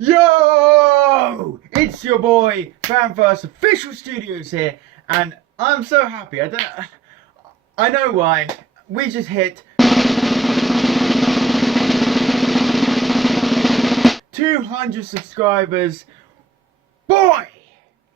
Yo! It's your boy, FanFirst Official Studios here, and I'm so happy. I know why. We just hit 200 subscribers. Boy!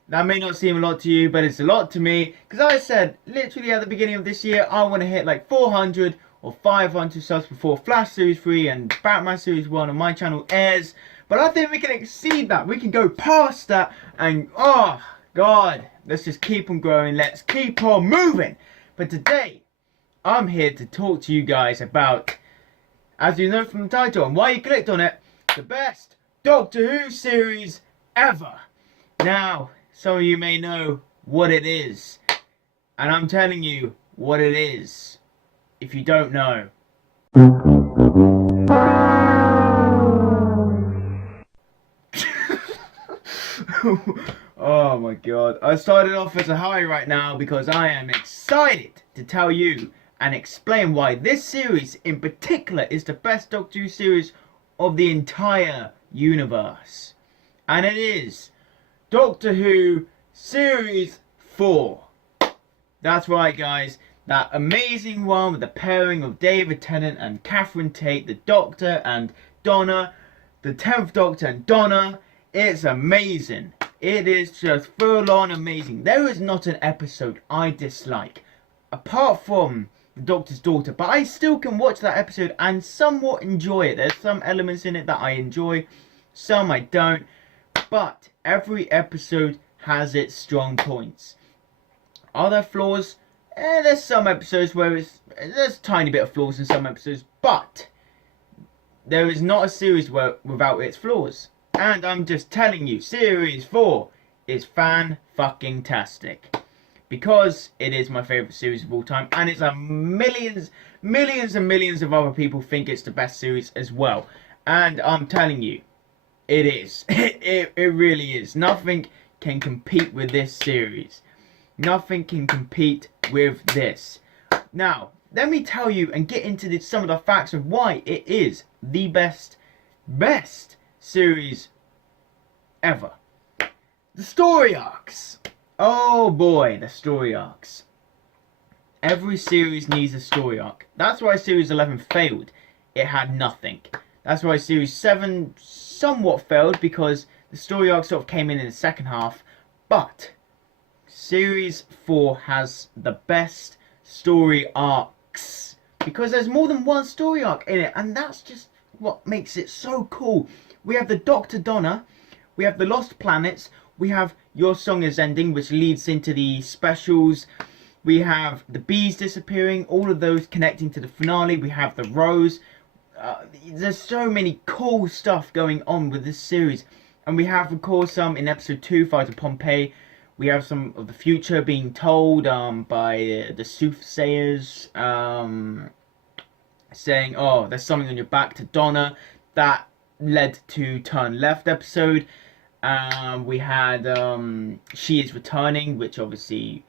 That may not seem a lot to you, but it's a lot to me, because I said literally at the beginning of this year I want to hit like 400 or 500 subs before Flash Series 3 and Batman Series 1 on my channel airs. But I think we can exceed that. We can go past that and, oh God, let's just keep on growing. Let's keep on moving. But today, I'm here to talk to you guys about, as you know from the title and why you clicked on it, the best Doctor Who series ever. Now, some of you may know what it is. And I'm telling you what it is, if you don't know. Oh my God. I started off as a high right now because I am excited to tell you and explain why this series in particular is the best Doctor Who series of the entire universe. And it is Doctor Who Series 4. That's right, guys. That amazing one with the pairing of David Tennant and Catherine Tate, the Doctor and Donna, the 10th Doctor and Donna. It's amazing. It is just full on amazing. There is not an episode I dislike, apart from the Doctor's daughter, but I still can watch that episode and somewhat enjoy it. There's some elements in it that I enjoy, some I don't, but every episode has its strong points. Are there flaws? There's some episodes where there's a tiny bit of flaws in some episodes, but there is not a series without its flaws. And I'm just telling you, Series 4 is fan-fucking-tastic. Because it is my favourite series of all time, and it's millions and millions of other people think it's the best series as well. And I'm telling you, it is. It really is. Nothing can compete with this series. Nothing can compete with this. Now, let me tell you and get into some of the facts of why it is the best series ever. The story arcs. Oh boy, the story arcs. Every series needs a story arc. That's why Series 11 failed. It had nothing. That's why Series 7 somewhat failed, because the story arc sort of came in the second half. But Series 4 has the best story arcs, because there's more than one story arc in it, and that's just what makes it so cool. We have the Doctor Donna, we have the Lost Planets, we have Your Song Is Ending, which leads into the specials, we have the bees disappearing, all of those connecting to the finale, we have the Rose. There's so many cool stuff going on with this series, and we have of course in episode 2, Fight of Pompeii, we have some of the future being told by the soothsayers, saying, oh, there's something on your back to Donna. That led to Turn Left episode. We had She Is Returning, which obviously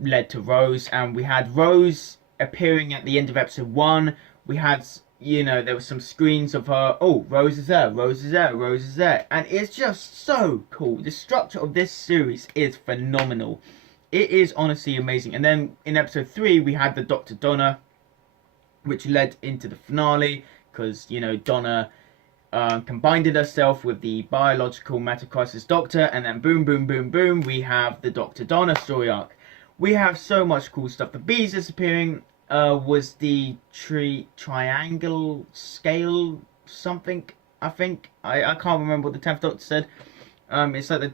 led to Rose. And we had Rose appearing at the end of episode 1. We had, you know, there were some screens of her. Oh, Rose is there, Rose is there, Rose is there. And it's just so cool. The structure of this series is phenomenal. It is honestly amazing. And then in episode 3, we had the Dr. Donna, which led into the finale, because, you know, Donna combined herself with the biological Meta-Crisis Doctor, and then boom, boom, boom, boom, we have the Dr. Donna story arc. We have so much cool stuff. The bees disappearing was the triangle scale something, I think. I can't remember what the 10th Doctor said. It's like the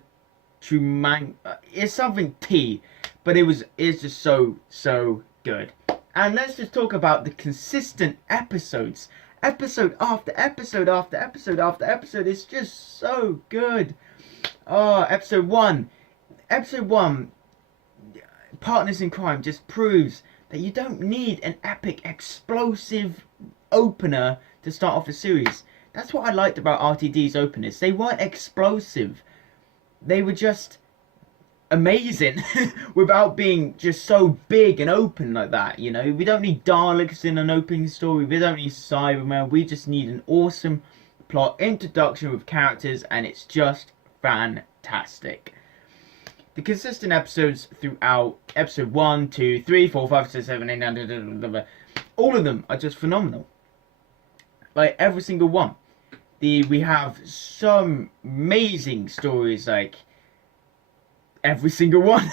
it's something T, but it's just so good. And let's just talk about the consistent episodes. Episode after episode after episode after episode. It's just so good. Oh, episode 1. Episode 1, Partners in Crime, just proves that you don't need an epic, explosive opener to start off a series. That's what I liked about RTD's openers. They weren't explosive. They were just amazing without being just so big and open like that. You know, we don't need Daleks in an opening story. We don't need Cybermen. We just need an awesome plot, introduction with characters, and it's just fantastic. The consistent episodes throughout episode 1, 2, 3, 4, 5, 6, 7, 8, 9, all of them are just phenomenal. Like every single one. We have some amazing stories, like every single one.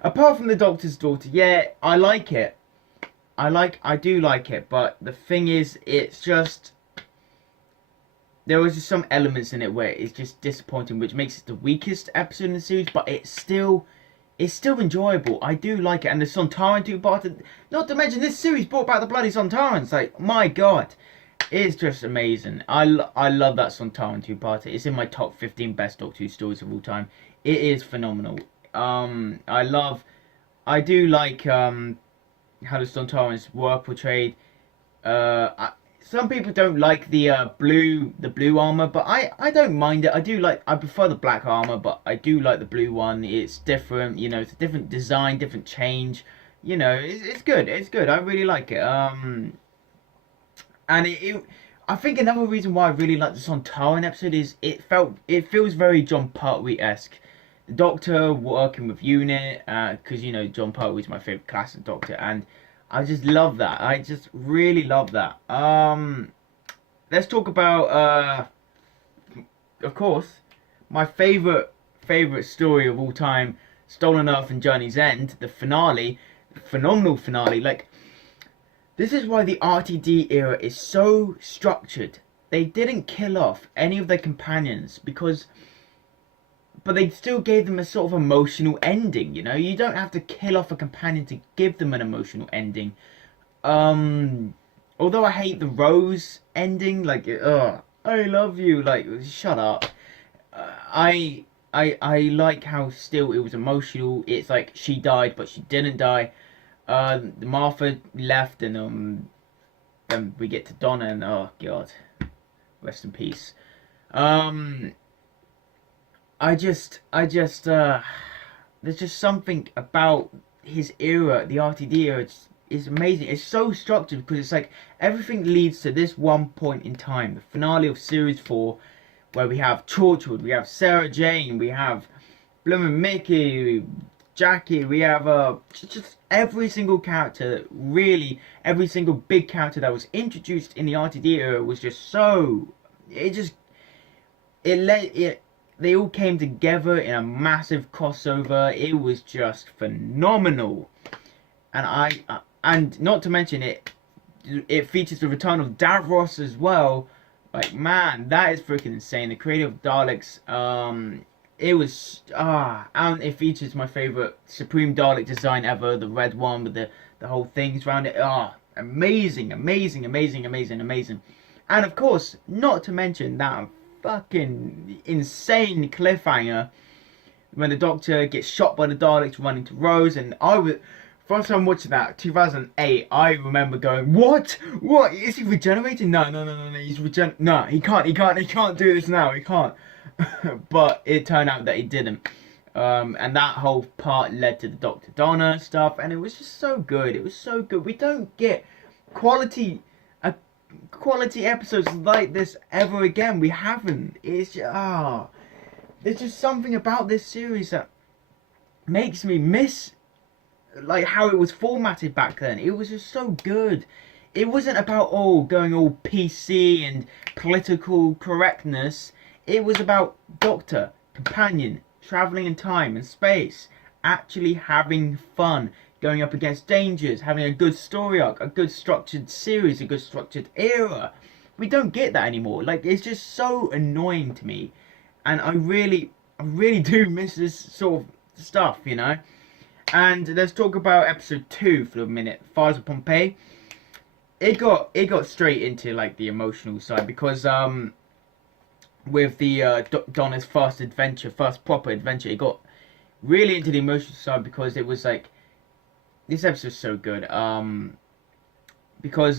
Apart from the Doctor's daughter, yeah, I like it. I do like it, but the thing is, it's just there was just some elements in it where it's just disappointing, which makes it the weakest episode in the series. But it's still enjoyable. I do like it, and the Sontaran two-parter. Not to mention this series brought back the bloody Sontarans. Like, my God. It's just amazing. I love that Sontaran two-parter. It's in my top 15 best Doctor Who stories of all time. It is phenomenal. I do like how the Sontarans were portrayed. Some people don't like the blue armor, but I don't mind it. I prefer the black armor, but I do like the blue one. It's different, you know. It's a different design, different change. You know, it's good. It's good. I really like it. And I think another reason why I really like the Sontaran episode is it feels very Jon Pertwee-esque. The Doctor working with UNIT, because you know Jon Pertwee is my favorite classic Doctor, and I just love that. I just really love that. Let's talk about of course, my favorite story of all time, Stolen Earth and Journey's End, the finale, phenomenal finale. Like, this is why the RTD era is so structured. They didn't kill off any of their companions but they still gave them a sort of emotional ending, you know? You don't have to kill off a companion to give them an emotional ending. Although I hate the Rose ending, like, I love you, like, shut up. I like how still it was emotional. It's like she died, but she didn't die. Martha left, and then we get to Donna, and oh God, rest in peace. There's just something about his era, the RTD era. It's amazing. It's so structured because it's like everything leads to this one point in time, the finale of series 4, where we have Torchwood, we have Sarah Jane, we have Bloomin' Mickey, Jackie, we have just every single character, really every single big character that was introduced in the RTD era was just so, they all came together in a massive crossover. It was just phenomenal, and not to mention it features the return of Davros as well. Like, man, that is freaking insane. The creator of Daleks, it was, and it features my favorite Supreme Dalek design ever, the red one with the whole things around it. Amazing. And of course, not to mention that fucking insane cliffhanger when the Doctor gets shot by the Daleks running to Rose, and first time watching that, 2008, I remember going, what? Is he regenerating? No, he's no, he can't do this now, he can't. But it turned out that he didn't. And that whole part led to the Dr. Donna stuff, and it was just so good. It was so good. We don't get quality episodes like this ever again. We haven't. It's just, there's just something about this series that makes me miss like how it was formatted back then. It was just so good. It wasn't about going all PC and political correctness. It was about Doctor, companion, travelling in time and space, actually having fun, going up against dangers, having a good story arc, a good structured series, a good structured era. We don't get that anymore. Like, it's just so annoying to me, and I really do miss this sort of stuff, you know. And let's talk about episode 2 for a minute, Fires of Pompeii. It got straight into like the emotional side because with the Donna's first proper adventure, it got really into the emotional side because it was like, this episode's so good. Because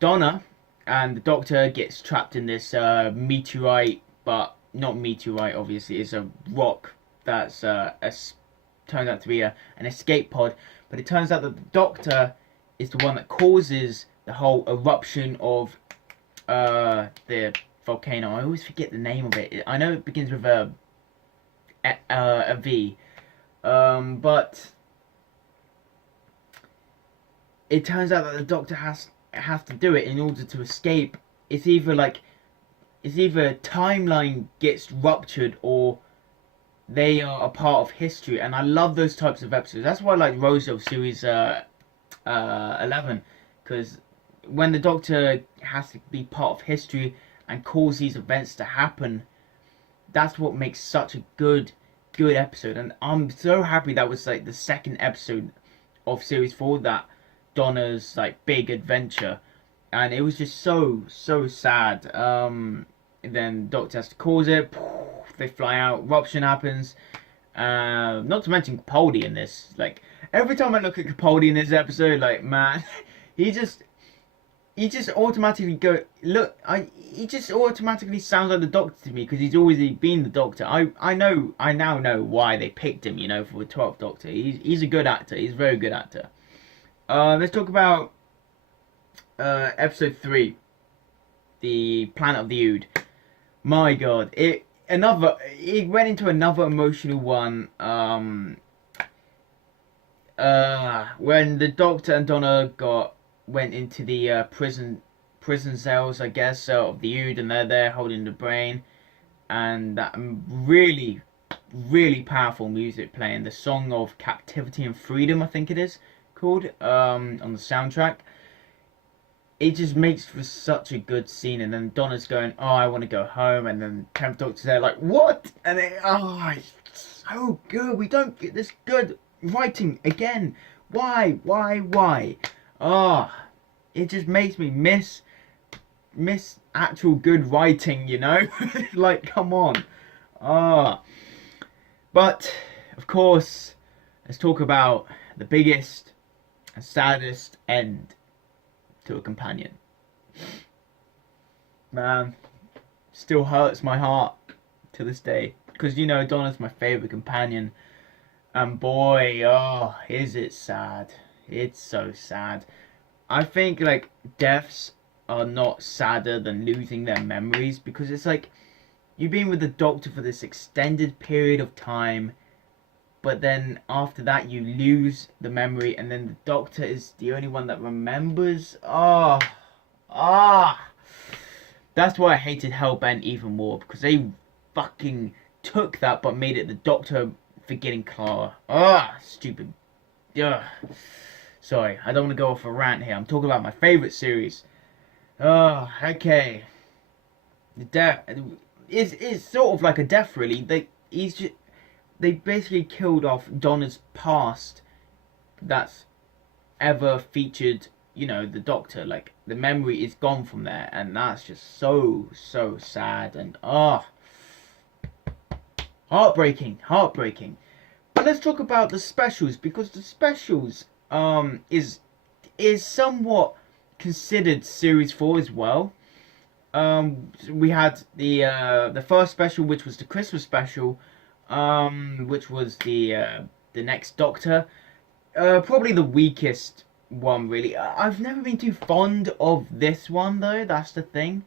Donna and the Doctor gets trapped in this meteorite, but not meteorite, obviously. It's a rock that's turns out to be an escape pod. But it turns out that the Doctor is the one that causes the whole eruption of the volcano. I always forget the name of it. I know it begins with a V. But it turns out that the Doctor has to do it in order to escape. It's either a timeline gets ruptured or they are a part of history, and I love those types of episodes. That's why I like Rosa of series 11, because when the Doctor has to be part of history and cause these events to happen, that's what makes such a good episode. And I'm so happy that was like the second episode of series 4, that Donna's like big adventure, and it was just so sad. Then Doctor has to cause it. They fly out. Eruption happens. Not to mention Capaldi in this. Like every time I look at Capaldi in this episode, like man, he just automatically he just automatically sounds like the Doctor to me, because he's always been the Doctor. I now know why they picked him, for the 12th Doctor. He's a good actor. He's a very good actor. Let's talk about episode 3, the Planet of the Ood. My God, it went into another emotional one. When the Doctor and Donna went into the prison cells, I guess, of the Ood, and they're there holding the brain, and that really powerful music playing, the song of Captivity and Freedom, I think it is called, on the soundtrack. It just makes for such a good scene, and then Donna's going, "Oh, I want to go home," and then 10th Doctor's there like, "What?" And it's so good. We don't get this good writing again. Why? It just makes me miss actual good writing, like, come on. But of course, let's talk about the biggest and saddest end to a companion. Man, still hurts my heart to this day, because Donna's my favorite companion, and boy, is it sad. It's so sad. I think like deaths are not sadder than losing their memories, because it's like you've been with the Doctor for this extended period of time, but then after that you lose the memory, and then the Doctor is the only one that remembers. That's why I hated Hellbent even more, because they fucking took that but made it the Doctor forgetting Clara. Stupid. Sorry, I don't want to go off a rant here. I'm talking about my favourite series. Okay. The death is sort of like a death, really. They basically killed off Donna's past that's ever featured, the Doctor. Like, the memory is gone from there, and that's just so sad, and heartbreaking. But let's talk about the specials, because the specials is somewhat considered series 4 as well. We had the first special, which was the Christmas special, which was the Next Doctor. Probably the weakest one, really. I've never been too fond of this one, though. That's the thing.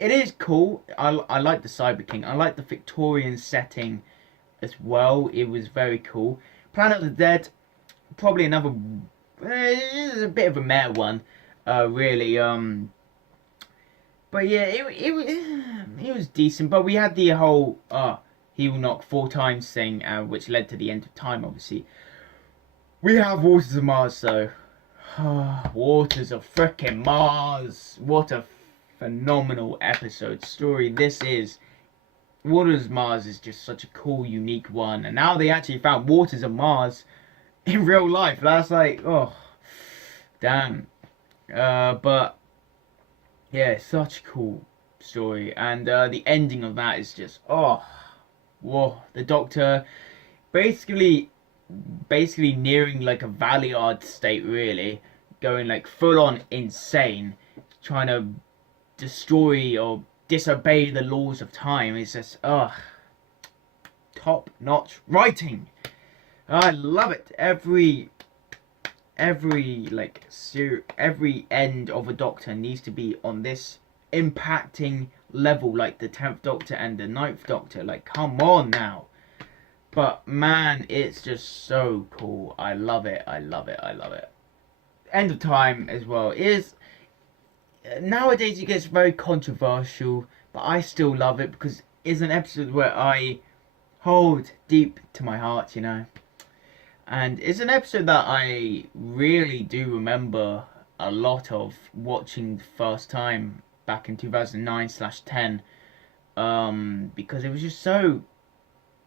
It is cool. I like the Cyber King. I like the Victorian setting as well. It was very cool. Planet of the Dead, probably another. It's a bit of a meh one, really. But yeah, it was decent. But we had the whole he will knock 4 times thing, which led to the end of time, obviously. We have Waters of Mars, though. Waters of frickin' Mars. What a phenomenal episode story this is. Waters of Mars is just such a cool, unique one. And now they actually found Waters of Mars in real life. That's like, damn. But yeah, such a cool story. And the ending of that is just, whoa. The Doctor basically nearing like a Valiard state, really. Going like full on insane. Trying to destroy or disobey the laws of time. It's just, top notch writing. I love it. Every every end of a Doctor needs to be on this impacting level like the 10th Doctor and the 9th Doctor. Like, come on now. But man, it's just so cool. I love it. I love it. I love it. End of Time as well is, nowadays it gets very controversial, but I still love it because it's an episode where I hold deep to my heart, you know. And it's an episode that I really do remember a lot of watching the first time back in 2009/10, because it was just so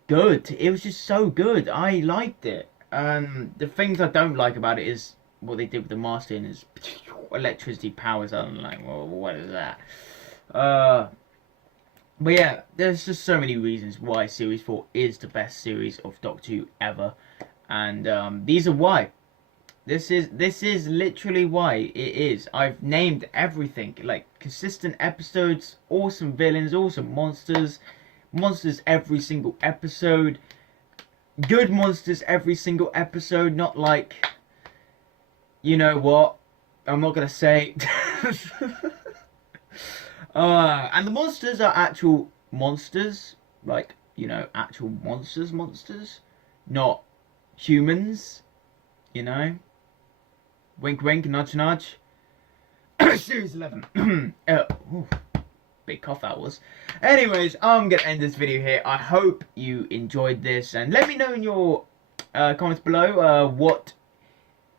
good. It was just so good. I liked it. The things I don't like about it is what they did with the Master and his electricity powers. I'm like, well, what is that? But yeah, there's just so many reasons why Series 4 is the best series of Doctor Who ever. And these are why. This is literally why it is. I've named everything. Like, consistent episodes, awesome villains, awesome monsters. Monsters every single episode. Good monsters every single episode. Not like, you know what? I'm not gonna say. And the monsters are actual monsters. Like, you know, actual monsters. Not humans. You know? Wink wink, nudge nudge. Series 11. Big cough that was. Anyways, I'm gonna end this video here. I hope you enjoyed this, and let me know in your comments below what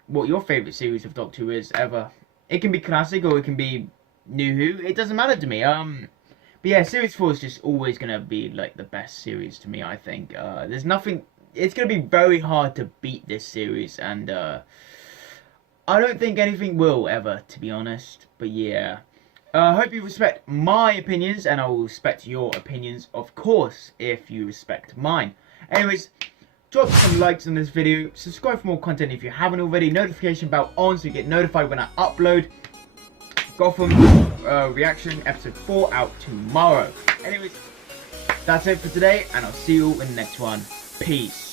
your favourite series of Doctor Who is ever. It can be classic or it can be New Who. It doesn't matter to me. But yeah, Series 4 is just always gonna be like the best series to me, I think. There's nothing. It's gonna be very hard to beat this series, and I don't think anything will ever, to be honest. But yeah. I hope you respect my opinions, and I will respect your opinions, of course, if you respect mine. Anyways, drop some likes on this video, subscribe for more content if you haven't already, notification bell on so you get notified when I upload. Gotham reaction episode 4 out tomorrow. Anyways, that's it for today, and I'll see you in the next one. Peace.